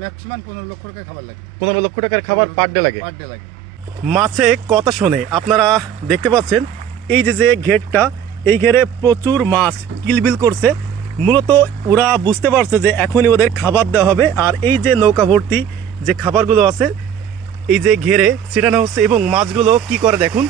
Maximum পনেরো লক্ষ টাকার খাবার লাগে। পনেরো লক্ষ টাকার খাবার পার ডে লাগে? পার ডে লাগে। মাছে কথা শোনে আপনারা দেখতে পাচ্ছেন এই যে যে ঘেরটা এই ঘেরে প্রচুর মাছ কিলবিল করছে। মূলত ওরা বুঝতে পারছে যে এখনই ওদের খাবার দেওয়া হবে। আর এই যে নৌকা ভর্তি যে খাবারগুলো আছে এই যে ঘেরে সেটানো হচ্ছে এবং মাছগুলো কি করে দেখুন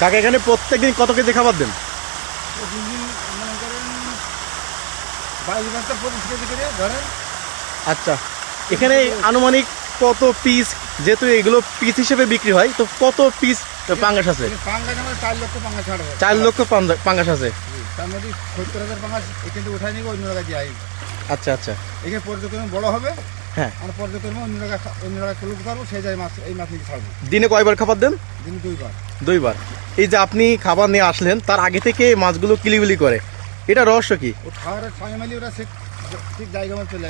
কাকে এখানে প্রত্যেকদিন কত কেজি খাবার দেন? আচ্ছা এখানে আনুমানিক কত পিস যেহেতু এগুলো পিস হিসেবে বিক্রি হয় তো কত পিস পাঙ্গাস আছে? চার লক্ষ পাঙ্গাস আছে। আচ্ছা আচ্ছা। এখানে পর্যক্রমে বড় হবে হ্যাঁ। আর পর্যক্রমে অন্য জায়গায় অন্য জায়গায় তুলতে সেই জায়গায় মাছ এই মাছ নিয়ে ছাড়বো দিনে কয়বার খাবার দেন? দিন দুইবার। দুইবার। এই যে আপনি খাবার নিয়ে আসলেন তার আগে থেকে মাছগুলো কিলিবিলি করে। এটা রহস্য কি?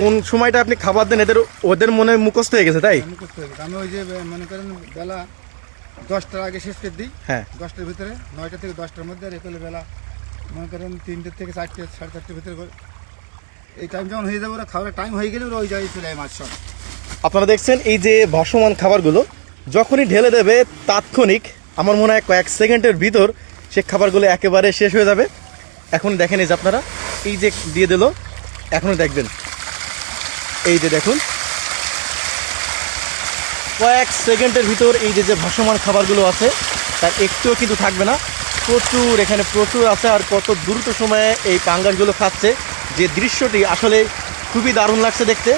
কোন সময়টা আপনি খাবার দেন এদের ওদের মনে মুখস্থ হয়ে গেছে তাই? আমি করতে হবে আমি ওই যে মনে করেন বেলা দশটার আগে শেষ করে দিই। হ্যাঁ। দশটার ভিতরে নয়টা থেকে দশটার মধ্যে আর একালে বেলা মনে করেন তিনটে থেকে চারটে সাড়ে চারটের ভিতরে এই টাইম যখন হয়ে যাবে ওরা খাওয়ার টাইম হয়ে গেলে ওরা ওই জায়গায় চলে যায় মাছ সব। আপনারা দেখছেন এই যে ভাসমান খাবারগুলো যখনই ঢেলে দেবে তাৎক্ষণিক আমার মনে হয় কয়েক সেকেন্ডের ভিতর সে খাবারগুলো একেবারে শেষ হয়ে যাবে। এখন দেখেন এই যে আপনারা, এই যে দিয়ে দিল এখনও দেখবেন। এই যে দেখুন। কয়েক সেকেন্ডের ভিতর এই যে যে ভাসমান খাবারগুলো আছে, তার একটুও কিন্তু থাকবে না। প্রচুর, এখানে প্রচুর আছে আর কত দ্রুত সময়ে এই পাঙ্গাসগুলো খাচ্ছে। যে দৃশ্যটি আসলে খুবই দারুণ লাগছে দেখতে।